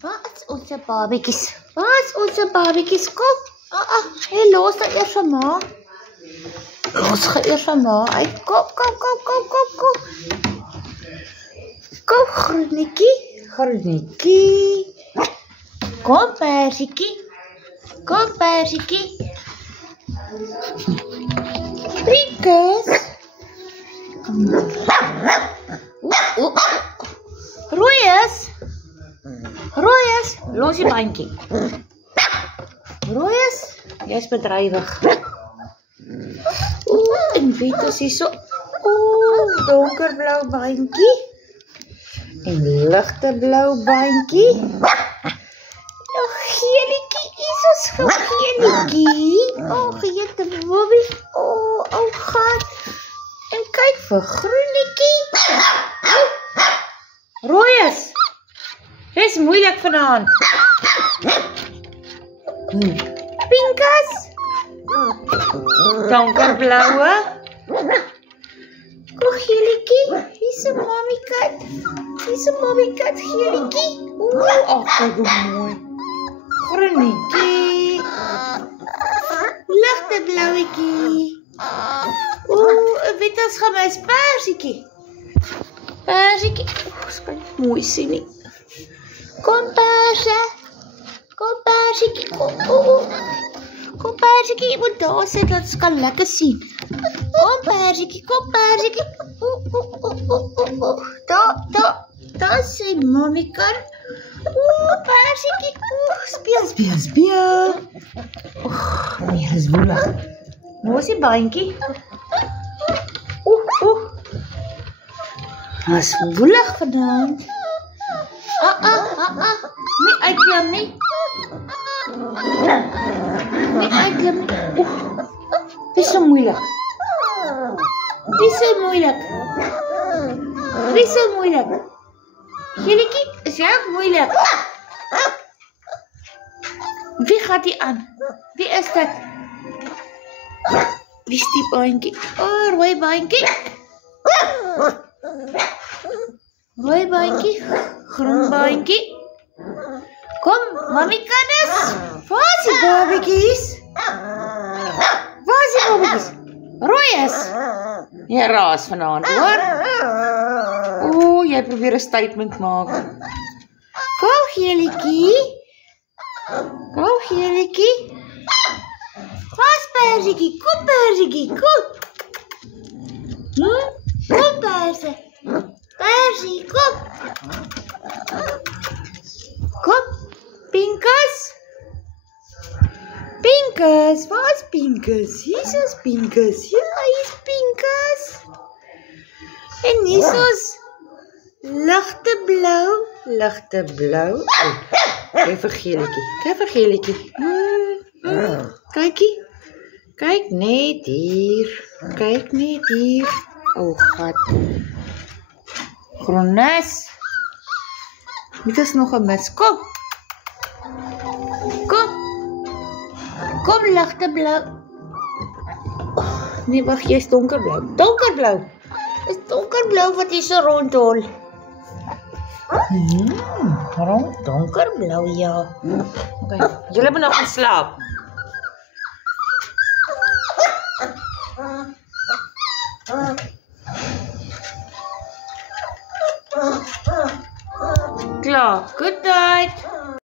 Waar is onze babietjies? Waar is onze babietjies? Kom. Hey, los dat eers van ma. Los gaan eers van ma uit. Kom. Kom, groenetjie. Kom, persiekie. Prinkus. Royes, los je bandjie. Royes, jy is bedrywig. En weet ons hier so. Donkerblou bandjie. En ligte blou bandjie. Geelietjie, is ons geelietjie. Geete bobbie. Gat. En kyk vir groenetjie. Royes. Dis moeilik vanaand. Pinkas. Donkerbloue. Geelietjie. Hier's 'n mammiekat. Geelietjie. Kyk hoe mooi. Groenetjie. Ligte blouetjie. Weet ons gaan my persiekie. Ons kan nie mooi sien nie. Kom persiekie. Kom persiekie, jy moet daar sit dat ons kan lekker sien. Kom persiekie. Daar sê mommy kan. Persiekie. Speel. Nee, dis woelig. Nou is die bandjie. Dis woelig vanaand. Nie uitklim nie. Dis so moeilik. Geelietjie, is jy ook moeilik? Wie gaat die aan? Wie is dit? Wie is die bandjie? Rooi bandjie. Groen bandjie. Kom, mami kan eens. Waar is die babietjies? Royes. Jy raas vanaand, hoor? Jy probeer 'n statement maak. Kom, geelietjie. Waar is persiekie? Kom, persiekie, kom. Kom, Persie, kom. Kom, Pinkus. Waar is Pinkus? Hier is Pinkus. Ja, hier is Pinkus. En hier is ons ligte blou. Kyk vir geelietjie. Kykie. Kyk net hier. Gat. Groenes. Dit is nog 'n mis. Kom, ligte blou. Nee, wag, jy is donkerblou. Is donkerblou wat jy so rondhol. Donkerblou, ja. Okay, julle moet nog gaan slaap. Klaar, good night.